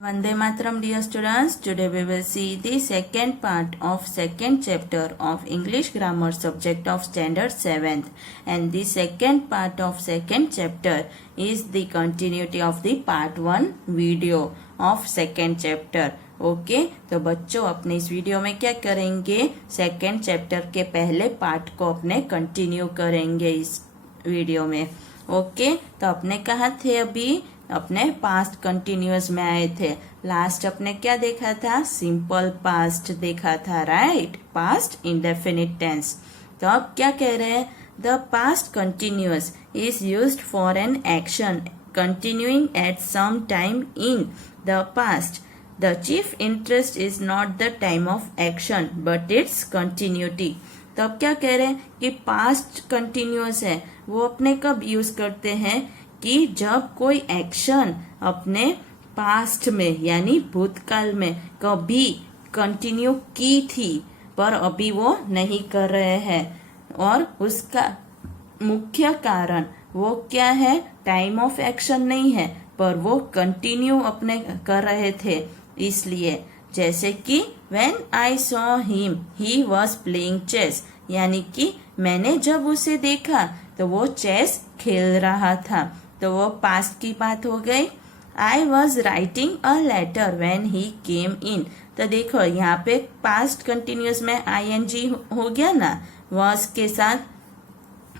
Vande Mataram, dear students. Today we will see the second part of second chapter of English grammar subject of standard 7th, and the second part of second chapter is the continuity of the part 1 video of second chapter. Okay तो बच्चों अपने इस video में क्या करेंगे, second chapter के पहले part को अपने कंटिन्यू करेंगे इस वीडियो में. ओके तो अपने कहाँ थे अभी, अपने पास्ट कंटिन्यूअस में आए थे. लास्ट अपने क्या देखा था, सिंपल पास्ट देखा था, राइट, पास्ट इंडेफिनिट टेंस. तो अब क्या कह रहे हैं, the past continuous is used for an action continuing at some time in the past. The chief interest is not the time of action but its continuity. तो अब क्या कह रहे हैं कि पास्ट कंटिन्यूअस है, वो अपने कब यूज करते हैं कि जब कोई एक्शन अपने पास्ट में यानी भूतकाल में कभी कंटिन्यू की थी पर अभी वो नहीं कर रहे हैं, और उसका मुख्य कारण वो क्या है, टाइम ऑफ एक्शन नहीं है पर वो कंटिन्यू अपने कर रहे थे. इसलिए जैसे कि when I saw him he was playing chess, यानी कि मैंने जब उसे देखा तो वो चेस खेल रहा था, तो वो पास्ट की बात हो गई. I was writing a letter when he came in. तो देखो यहाँ पे पास्ट कंटिन्यूअस में ing हो गया ना was के साथ,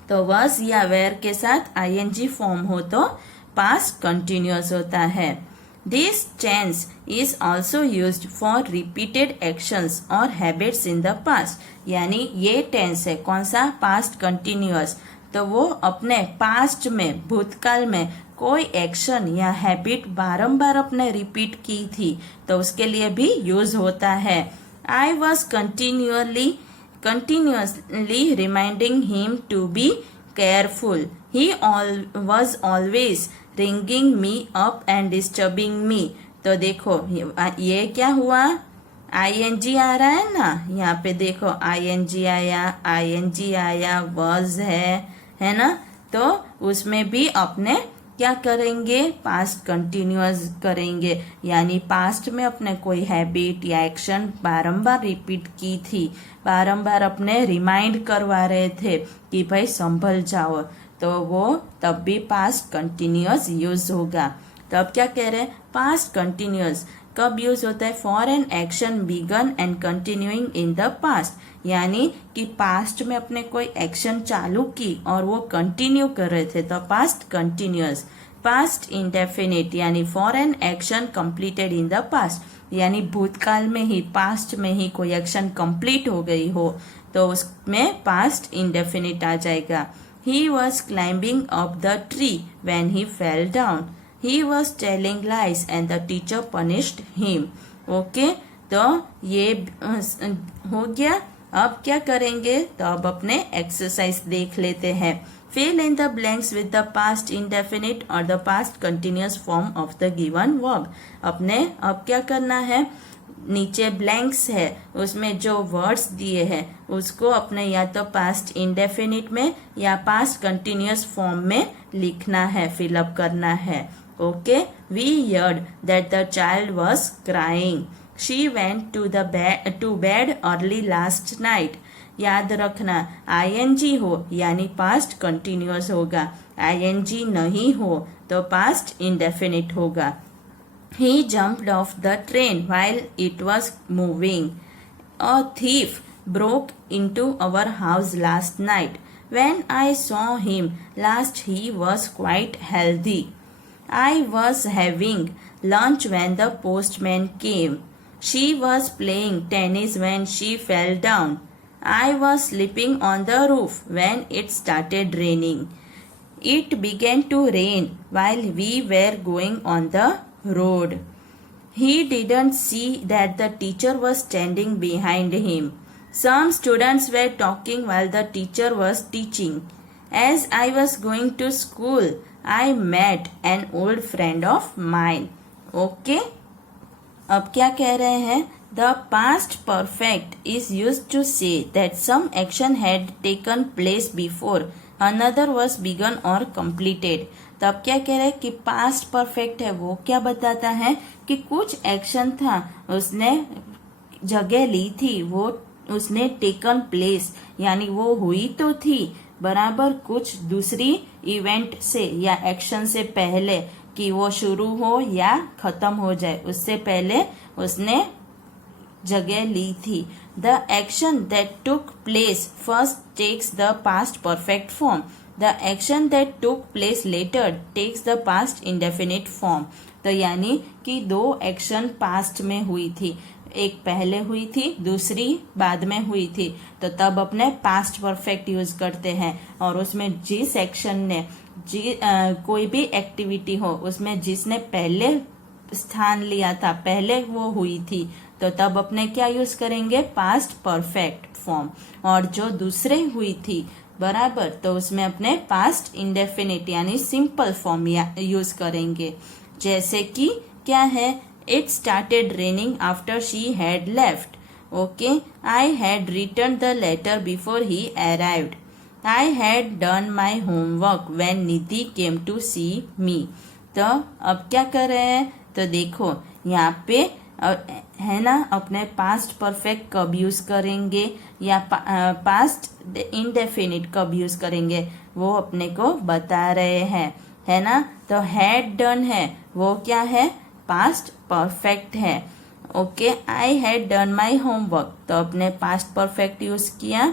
तो was या were के साथ ing फॉर्म हो तो पास्ट कंटिन्यूअस होता है. This tense is also used for repeated actions or habits in the past. यानी ये tense है कौन सा, past continuous. तो वो अपने past में भूतकाल में कोई एक्शन या हैबिट बारंबार अपने रिपीट की थी तो उसके लिए भी यूज होता है. I was continuously reminding him to be careful. He was always ringing me up and disturbing me. तो देखो ये क्या हुआ, ing आ रहा है ना, यहाँ पे देखो ing आया was है ना, तो उसमें भी अपने क्या करेंगे, पास्ट कंटिन्यूअस करेंगे, यानी पास्ट में अपने कोई हैबिट या एक्शन बारंबार रिपीट की थी, बारंबार अपने रिमाइंड करवा रहे थे कि भाई संभल जाओ, तो वो तब भी पास्ट कंटिन्यूअस यूज होगा. तो अब क्या कह रहे हैं, पास्ट कंटिन्यूअस कब यूज होता है, for an action began and continuing in the past, यानी कि पास्ट में अपने कोई एक्शन चालू की और वो कंटिन्यू कर रहे थे तो पास्ट कंटिन्यूअस. पास्ट इंडेफिनिट यानी for an action completed in the past, यानी भूतकाल में ही पास्ट में ही कोई एक्शन कंप्लीट हो गई हो तो उसमें पास्ट इंडेफिनिट आ जाएगा. He was climbing up the tree when he fell down. He was telling lies and the teacher punished him. Okay, तो ये हो गया. अब क्या करेंगे, तो अब अपने एक्सरसाइज देख लेते हैं. Fill in the blanks with the past indefinite or the past continuous form of the given verb. अपने अब क्या करना है, नीचे ब्लैंक्स है उसमें जो वर्ड्स दिए हैं उसको अपने या तो पास्ट इंडेफिनिट में या पास्ट कंटिन्यूअस फॉर्म में लिखना है, फिलअप करना है. Okay, we heard that the child was crying. She went to bed early last night. याद रखना ing हो यानी पास्ट कंटिन्यूअस होगा, ing नहीं हो तो पास्ट इंडेफिनिट होगा. He jumped off the train while it was moving. A thief broke into our house last night. When I saw him last, he was quite healthy. I was having lunch when the postman came. She was playing tennis when she fell down. I was sleeping on the roof when it started raining. It began to rain while we were going on the road. He didn't see that the teacher was standing behind him. Some students were talking while the teacher was teaching. As I was going to school, I met an old friend of mine. Okay? अब क्या कह रहे हैं, the past perfect is used to say that some action had taken place before another was begun or completed. तब क्या कह रहे हैं कि पास्ट परफेक्ट है, वो क्या बताता है कि कुछ एक्शन था, उसने जगह ली थी, वो उसने टेकन प्लेस, यानी वो हुई तो थी बराबर कुछ दूसरी इवेंट से या एक्शन से पहले, कि वो शुरू हो या खत्म हो जाए, उससे पहले उसने जगह ली थी. The action that took place first takes the past perfect form. The action that took place later takes the past indefinite form. तो यानी कि दो एक्शन पास्ट में हुई थी, एक पहले हुई थी, दूसरी बाद में हुई थी, तो तब अपने पास्ट परफेक्ट यूज करते हैं. और उसमें जिस एक्शन ने कोई भी एक्टिविटी हो, उसमें जिसने पहले स्थान लिया था, पहले वो हुई थी, तो तब अपने क्या यूज करेंगे, पास्ट परफेक्ट फॉर्म. और जो दूसरे हुई थी बराबर, तो उसमें अपने पास्ट इंडेफिनिट यानी सिंपल फॉर्म यूज करेंगे. जैसे कि क्या है, it started raining after she had left. Okay, I had return the letter before he arrived. I had done my homework when Nidhi came to see me. तो अब क्या कर रहे हैं, तो देखो यहाँ पे है ना, अपने पास्ट परफेक्ट कब यूज करेंगे या पास्ट इंडेफिनिट कब यूज करेंगे, वो अपने को बता रहे हैं, है ना. तो हैड डन है, वो क्या है, पास्ट परफेक्ट है. Okay, I had done my homework, तो अपने पास्ट परफेक्ट यूज किया.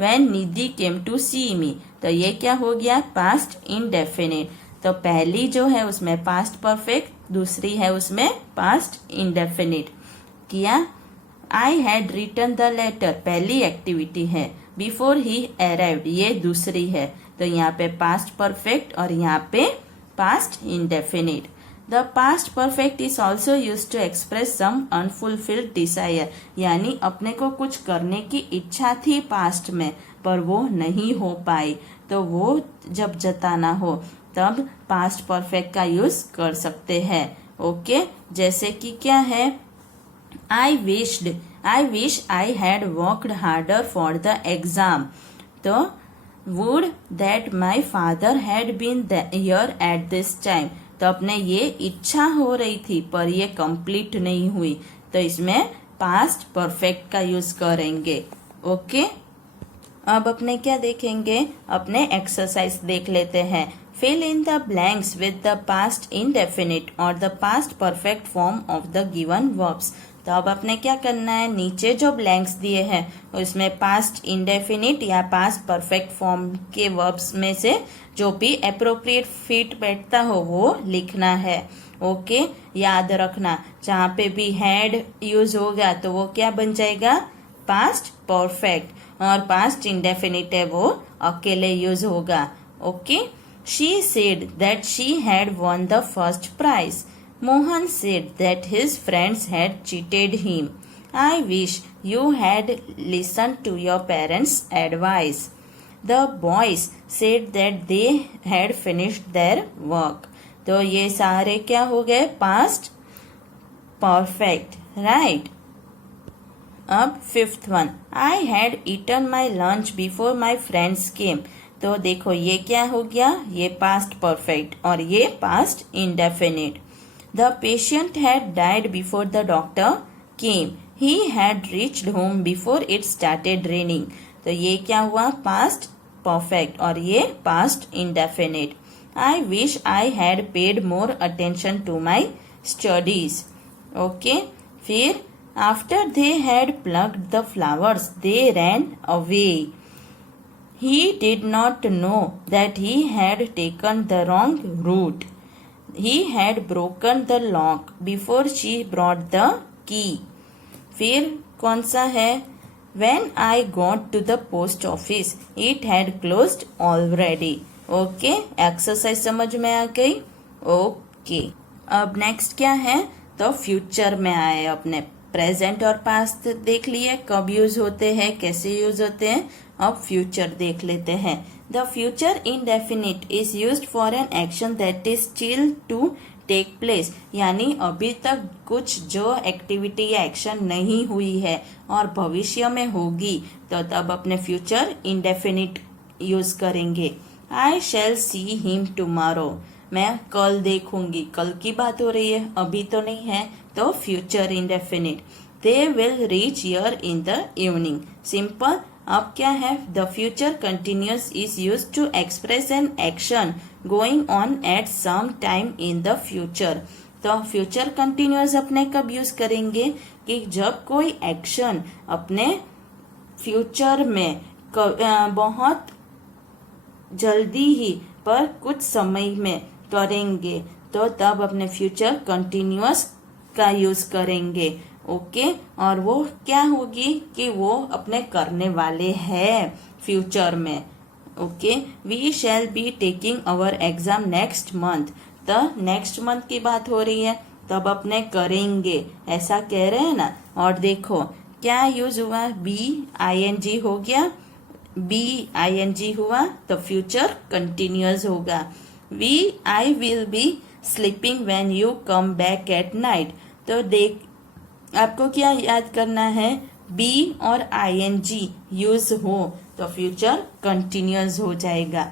When Nidhi came to see me, तो ये क्या हो गया, पास्ट इंडेफिनिट. तो पहली जो है उसमें पास्ट परफेक्ट, दूसरी है उसमें पास्ट इंडेफिनिट किया. I had written the letter, पहली एक्टिविटी है. बिफोर ही अराइव्ड, ये दूसरी है. तो यहाँ पे पास्ट परफेक्ट और यहाँ पे past indefinite. The past perfect is also use to express some unfulfilled desire, यानी अपने को कुछ करने की इच्छा थी पास्ट में, पर वो नहीं हो पाई, तो वो जब जताना हो तब पास्ट परफेक्ट का यूज कर सकते हैं. ओके, जैसे कि क्या है, I wish I had worked harder for the exam. तो would that my father had been here at this time. तो अपने ये इच्छा हो रही थी पर ये कंप्लीट नहीं हुई, तो इसमें पास्ट परफेक्ट का यूज करेंगे. ओके, अब अपने क्या देखेंगे, अपने एक्सरसाइज देख लेते हैं. Fill in the blanks with the past indefinite और the past perfect form of the given verbs. तो अब अपने क्या करना है, नीचे जो ब्लैंक्स दिए हैं उसमें पास्ट इंडेफिनिट या पास्ट परफेक्ट फॉर्म के वर्ब्स में से जो भी अप्रोप्रिएट फिट बैठता हो वो लिखना है. ओके, याद रखना जहाँ पे भी हैड यूज होगा तो वो क्या बन जाएगा, पास्ट परफेक्ट, और पास्ट इंडेफिनिट है वो अकेले यूज होगा. Okay, she said that she had won the first prize. Mohan said that his friends had cheated him. I wish you had listened to your parents' advice. The boys said that they had finished their work. तो ये सारे क्या हो गए, past perfect, right. अब fifth one, I had eaten my lunch before my friends came. तो देखो ये क्या हो गया, ये पास्ट परफेक्ट और ये past indefinite. The patient had died before the doctor came. He had reached home before it started raining. तो ये क्या हुआ, पास्ट परफेक्ट और ये past indefinite. I wish I had paid more attention to my studies. Okay, फिर after they had plucked the flowers, they ran away. He did not know that he had taken the wrong route. He had broken the lock before she brought the key. फिर कौन सा है, When I got to the post office, it had closed already. Okay, exercise समझ में आ गई. Okay, अब next क्या है, तो फ्यूचर में आए. अपने प्रेजेंट और पास्ट देख लिए कब यूज होते हैं, कैसे यूज होते हैं. अब फ्यूचर देख लेते हैं. The future indefinite is used for an action that is still to take place, यानी अभी तक कुछ जो एक्टिविटी या एक्शन नहीं हुई है और भविष्य में होगी, तो तब अपने फ्यूचर इंडेफिनिट यूज करेंगे. आई शैल सी हिम टुमारो. मैं कल देखूंगी, कल की बात हो रही है, अभी तो नहीं है, तो future indefinite. They will reach here in the evening, simple. अब क्या है, the future continuous is use to express an action going on at some time in the future. तो फ्यूचर कंटिन्यूअस अपने कब यूज करेंगे, कि जब कोई एक्शन अपने फ्यूचर में बहुत जल्दी ही पर कुछ समय में करेंगे, तो तब अपने फ्यूचर कंटिन्यूअस का यूज करेंगे। ओके, और वो क्या होगी कि वो अपने करने वाले हैं फ्यूचर में। Okay, we shall be taking our exam next month, तो नेक्स्ट मंथ की बात हो रही है, तब अपने करेंगे, ऐसा कह रहे हैं ना। और देखो क्या यूज हुआ, बी आईएनजी हो गया, बी आईएनजी हुआ तो फ्यूचर कंटिन्यूअस होगा। I will be sleeping when you come back at night, तो देख आपको क्या याद करना है, बी और आईएनजी यूज हो तो फ्यूचर कंटिन्यूअस हो जाएगा।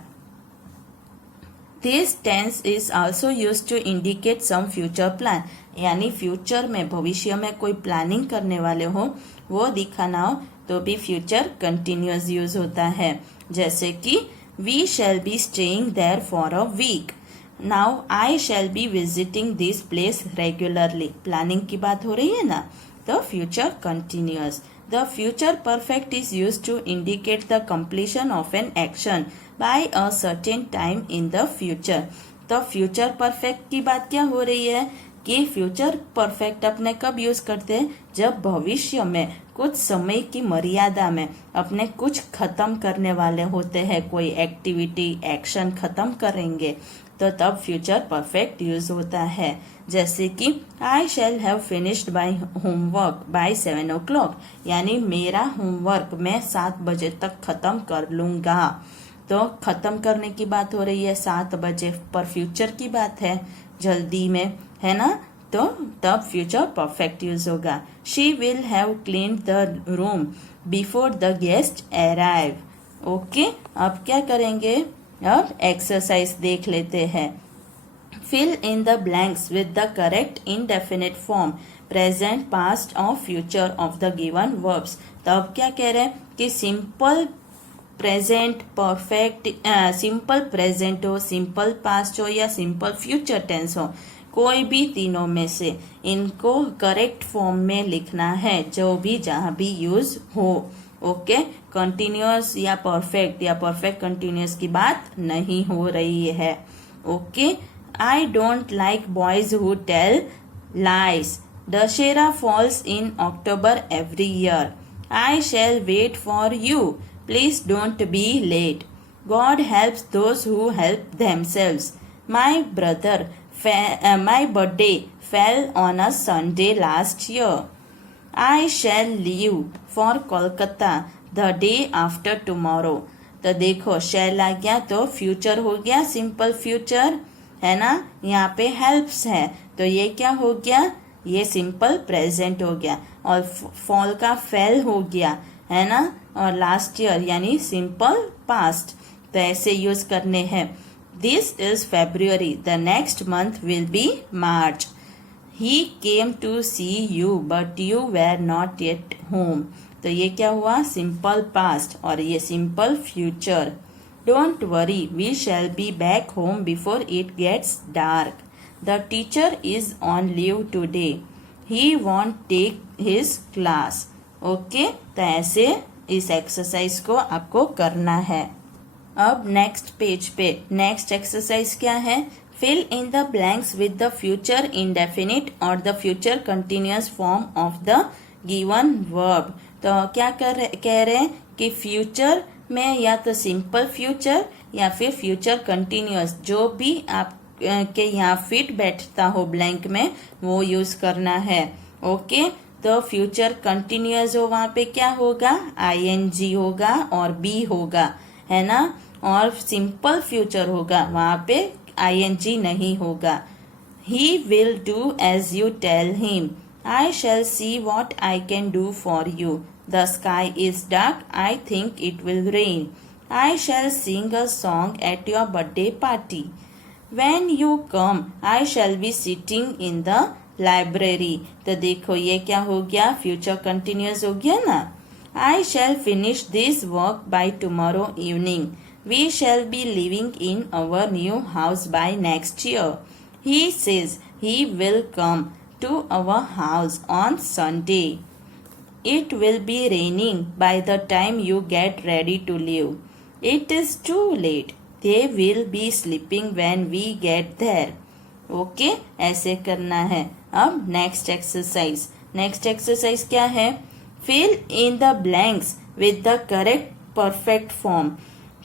This tense is also use to indicate some future plan, यानी फ्यूचर में, भविष्य में कोई प्लानिंग करने वाले हो वो दिखाना हो तो भी फ्यूचर कंटिन्यूअस यूज होता है। जैसे कि we shall be staying there for a week, now I shall be visiting this place regularly, planning की बात हो रही है ना, तो future continuous. The future perfect is use to indicate the completion of an action by a certain time in the future. तो future perfect की बात क्या हो रही है कि फ्यूचर परफेक्ट अपने कब यूज करते हैं, जब भविष्य में कुछ समय की मर्यादा में अपने कुछ खत्म करने वाले होते हैं, कोई एक्टिविटी एक्शन खत्म करेंगे, तो तब फ्यूचर परफेक्ट यूज होता है। जैसे कि I shall have finished by homework by 7 o'clock, यानी मेरा होमवर्क मैं 7 बजे तक खत्म कर लूंगा। तो खत्म करने की बात हो रही है 7 बजे, पर फ्यूचर की बात है, जल्दी में, है ना, तो तब फ्यूचर परफेक्ट यूज होगा। She will have cleaned the room before the guest arrive. Okay, अब क्या करेंगे, अब एक्सरसाइज देख लेते हैं। Fill in the blanks with the correct indefinite form, present, past और future of the given verbs. तो अब क्या कह रहे हैं कि simple present perfect, simple present हो, सिंपल पास्ट हो या सिंपल फ्यूचर टेंस हो, कोई भी तीनों में से इनको करेक्ट फॉर्म में लिखना है, जो भी जहां भी यूज हो। ओके, कंटिन्यूअस या परफेक्ट कंटिन्यूअस की बात नहीं हो रही है। Okay, I don't like boys who tell lies, Dussehra falls in October every year, I shall wait for you, please don't be late, God helps those who help themselves, my brother my birthday fell on a Sunday last year. I shall leave for Kolkata the day after tomorrow. तो देखो shall आ गया तो future हो गया, simple future है ना, यहाँ पे हेल्प्स है तो ये क्या हो गया, ये सिंपल प्रेजेंट हो गया, और फॉल का फेल हो गया, है ना, और लास्ट ईयर यानी सिंपल पास्ट। तो ऐसे यूज करने हैं। This is February. The next month will be March. He came to see you, but you were not yet home. तो ये क्या हुआ, सिंपल पास्ट, और ये simple future. Don't worry, we shall be back home before it gets dark. The teacher is on leave today. He won't take his class. Okay, तो ऐसे इस exercise को आपको करना है। अब नेक्स्ट पेज पे नेक्स्ट एक्सरसाइज क्या है, fill in the blanks with the future indefinite और the future continuous form of the given verb. तो क्या कह रहे हैं कि फ्यूचर में या तो सिंपल फ्यूचर या फिर फ्यूचर कंटिन्यूअस, जो भी आप के यहाँ फिट बैठता हो ब्लैंक में वो यूज करना है। ओके, तो फ्यूचर कंटिन्यूअस हो वहां पे क्या होगा, आईएनजी होगा और बी होगा, है ना, और सिंपल फ्यूचर होगा वहां पे आईएनजी नहीं होगा। He will do as you tell him, I shall see what I can do for you, the sky is dark, I think it will rain, I shall sing a song at your birthday party, When you come, I shall be sitting in the library. तो देखो ये क्या हो गया, future continuous हो गया ना. I shall finish this work by tomorrow evening. We shall be living in our new house by next year. He says he will come to our house on Sunday. It will be raining by the time you get ready to leave. It is too late. They will be sleeping when we get there. Okay ऐसे करना है. अब next exercise क्या है? Fill in the blanks with the correct perfect form,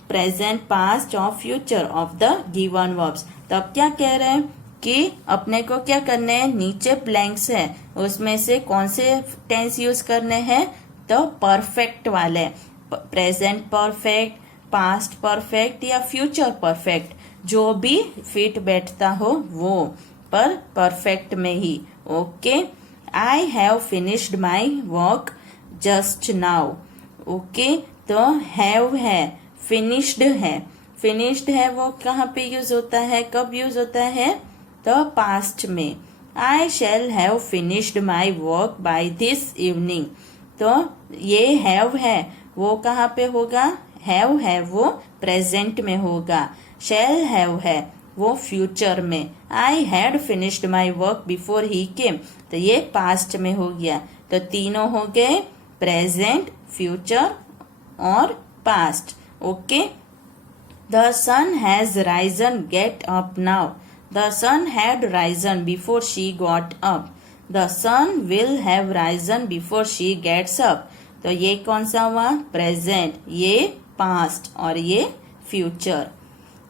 present, past और future of the given verbs. तो अब क्या कह रहे हैं कि अपने को क्या करने हैं, नीचे ब्लैंक्स है, उसमें से कौन से टेंस यूज करने हैं? तो परफेक्ट वाले, प्रेजेंट परफेक्ट, पास्ट परफेक्ट या फ्यूचर परफेक्ट, जो भी फिट बैठता हो वो, पर परफेक्ट में ही. Okay, I have finished my work just now. Okay, तो हैव है, फिनिश्ड है वो कहाँ पे यूज होता है, कब यूज होता है? तो पास्ट में. I shall have finished my work by this evening. तो ये हैव है वो कहाँ पे होगा? हैव है वो प्रेजेंट में होगा. शैल हैव है वो फ्यूचर में. I had finished my work before he came, तो ये पास्ट में हो गया. तो तीनों हो गए, प्रेजेंट, फ्यूचर और past. Okay, the sun has risen, get up now. The sun had risen before she got up. The sun will have risen before she gets up. तो ये कौन सा हुआ? प्रेजेंट, ये पास्ट और ये future.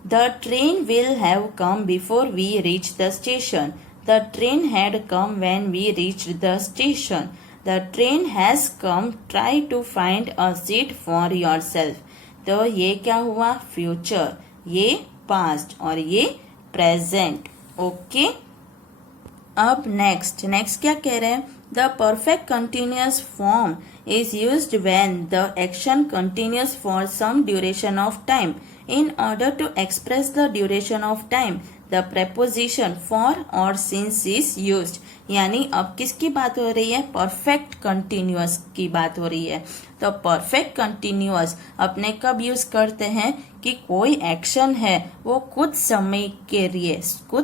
The train will have come before we reach the station. The train had come when we reached the station. The train has come. Try to find a seat for yourself. तो ये क्या हुआ? Future, ये past और ये present. Okay, अब next क्या कह रहे हैं? The perfect continuous form is used when the action continues for some duration of time. In order to express the duration of time, the preposition for or since is used. यानी अब किसकी बात हो रही है? परफेक्ट कंटिन्यूअस की बात हो रही है. तो परफेक्ट कंटिन्यूअस अपने कब यूज करते हैं कि कोई एक्शन है वो कुछ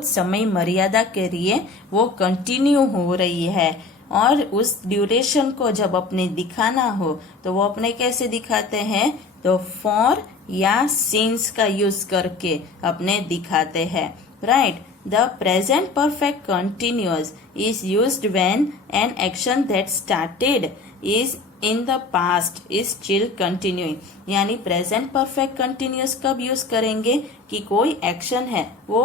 समय मर्यादा के लिए वो कंटिन्यू हो रही है, और उस ड्यूरेशन को जब अपने दिखाना हो तो वो अपने कैसे दिखाते हैं? तो फॉर या सिंस का यूज करके अपने दिखाते हैं. Right. The present perfect continuous is used when an action that started is in the past is still continuing. यानी प्रेजेंट परफेक्ट कंटिन्यूअस कब यूज करेंगे कि कोई एक्शन है वो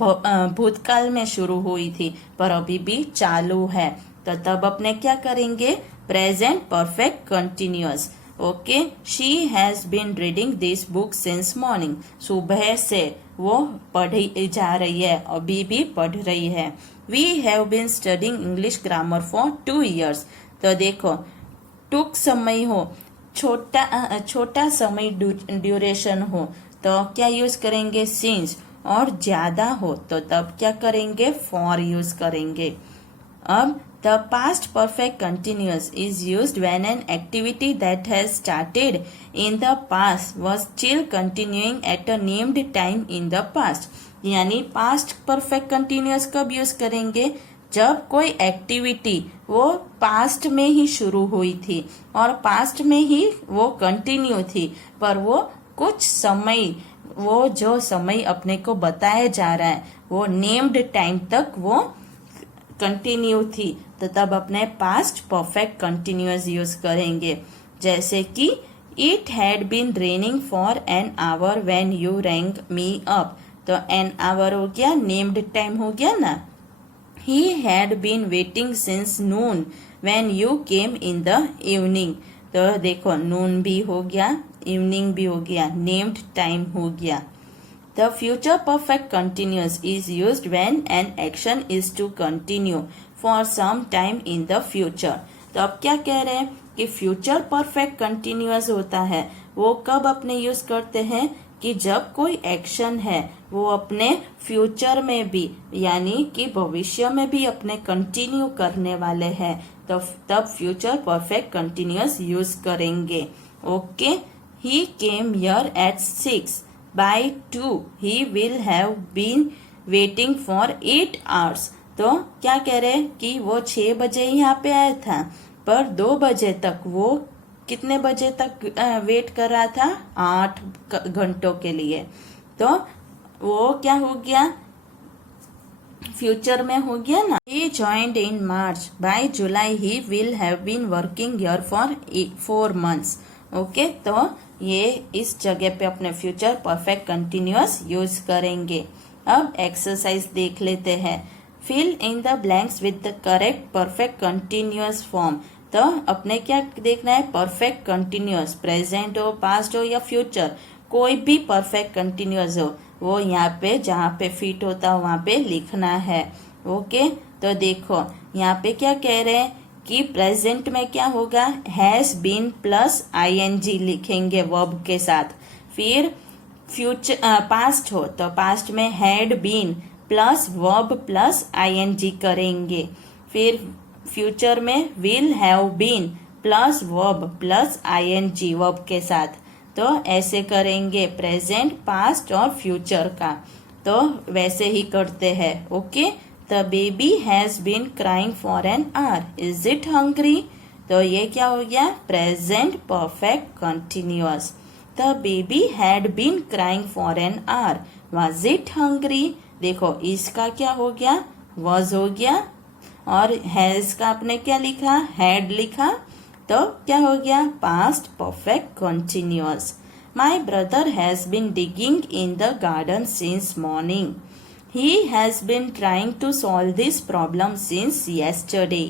भूतकाल में शुरू हुई थी पर अभी भी चालू है, तो तब अपने क्या करेंगे? Present perfect continuous. Okay, she has been reading this book since morning. सुबह से वो पढ़ी जा रही है, अभी भी पढ़ रही है. We have been studying English grammar for 2 years. तो देखो, टूक समय हो, छोटा समय ड्यूरेशन हो तो क्या यूज करेंगे? सिंस. और ज्यादा हो तो तब क्या करेंगे? फॉर यूज करेंगे. अब the past perfect continuous is used when an activity that has started in the past was still continuing at a named time in the past. यानी past perfect continuous कब यूज करेंगे? जब कोई activity वो past में ही शुरू हुई थी और पास्ट में ही वो कंटिन्यू थी, पर वो कुछ समय, वो जो समय अपने को बताया जा रहा है वो नेम्ड टाइम तक वो कंटिन्यू थी, तो तब अपने पास्ट परफेक्ट कंटिन्यूअस यूज करेंगे. जैसे कि it had been raining for an hour when you rang me up. तो एन आवर हो गया, नेम्ड टाइम हो गया ना. He had been waiting since noon when you came in the evening. तो देखो, नून भी हो गया, इवनिंग भी हो गया, नेम्ड टाइम हो गया. The future perfect continuous is used when an action is to continue for some time in the future. तो अब क्या कह रहे हैं कि फ्यूचर परफेक्ट कंटिन्यूअस होता है वो कब अपने यूज करते हैं कि जब कोई एक्शन है वो अपने फ्यूचर में भी यानी कि भविष्य में भी अपने कंटिन्यू करने वाले हैं तो तब फ्यूचर परफेक्ट कंटिन्यूअस यूज करेंगे। Okay, he came here at 6 by 2 he will have been waiting for 8 hours. तो क्या कह रहे कि वो 6 बजे यहाँ पे आया था पर 2 बजे तक वो कितने बजे तक वेट कर रहा था? 8 घंटों के लिए। तो वो क्या हो गया? फ्यूचर में हो गया ना। He joined in March. By July he will have been working here for 4 months. Okay, तो ये इस जगह पे अपने फ्यूचर परफेक्ट कंटिन्यूअस यूज करेंगे। अब एक्सरसाइज देख लेते हैं। Fill in the blanks with the correct perfect continuous form. तो अपने क्या देखना है? परफेक्ट कंटिन्यूअस, प्रेजेंट हो, पास्ट हो या फ्यूचर, कोई भी परफेक्ट कंटिन्यूअस हो वो यहाँ पे जहाँ पे फिट होता है वहाँ पे लिखना है। ओके, तो देखो यहाँ पे क्या कह रहे हैं कि प्रेजेंट में क्या होगा? हैज बीन प्लस आईएनजी लिखेंगे वर्ब के साथ। फिर फ्यूचर पास्ट हो तो पास्ट में had been plus verb plus ING करेंगे। फिर फ्यूचर में will have been plus verb plus ING verb के साथ। तो ऐसे करेंगे प्रेजेंट, पास्ट और फ्यूचर का। तो वैसे ही करते हैं। Okay, the baby has been crying for an hour, is it hungry? तो ये क्या हो गया? Present perfect continuous. The baby had been crying for an hour, was it hungry? देखो इसका क्या हो गया? वॉज हो गया और हैज का आपने क्या लिखा? हैड लिखा। तो क्या हो गया? Past perfect continuous. My brother has been digging in the garden since morning. He has been trying to solve this problem since yesterday.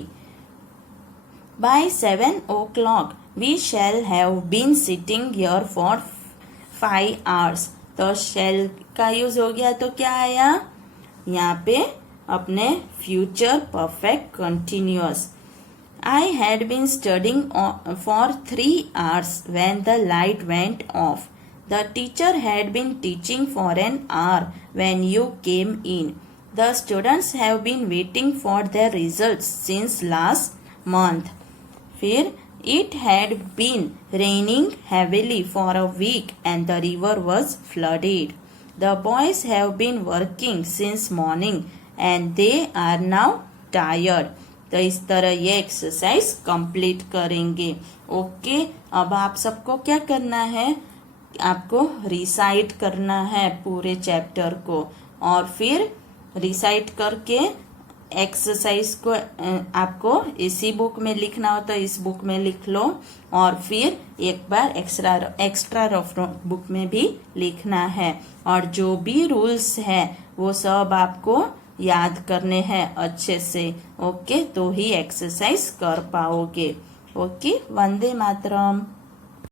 By 7 o'clock we shall have been sitting here for 5 hours. तो shall का use हो गया तो क्या आया? यहाँ पे अपने future perfect continuous. I had been studying for 3 hours when the light went off. The teacher had been teaching for an hour when you came in. The students have been waiting for their results since last month. फिर it had been raining heavily for a week and the river was flooded. The boys have been working since morning and they are now tired. तो इस तरह ये exercise complete करेंगे। Okay, अब आप सबको क्या करना है? आपको रिसाइट करना है पूरे चैप्टर को और फिर रिसाइट करके एक्सरसाइज को आपको इसी बुक में लिखना हो तो इस बुक में लिख लो और फिर एक बार एक्स्ट्रा रफ बुक में भी लिखना है और जो भी रूल्स है वो सब आपको याद करने हैं अच्छे से। ओके, तो ही एक्सरसाइज कर पाओगे। ओके, वंदे मातरम।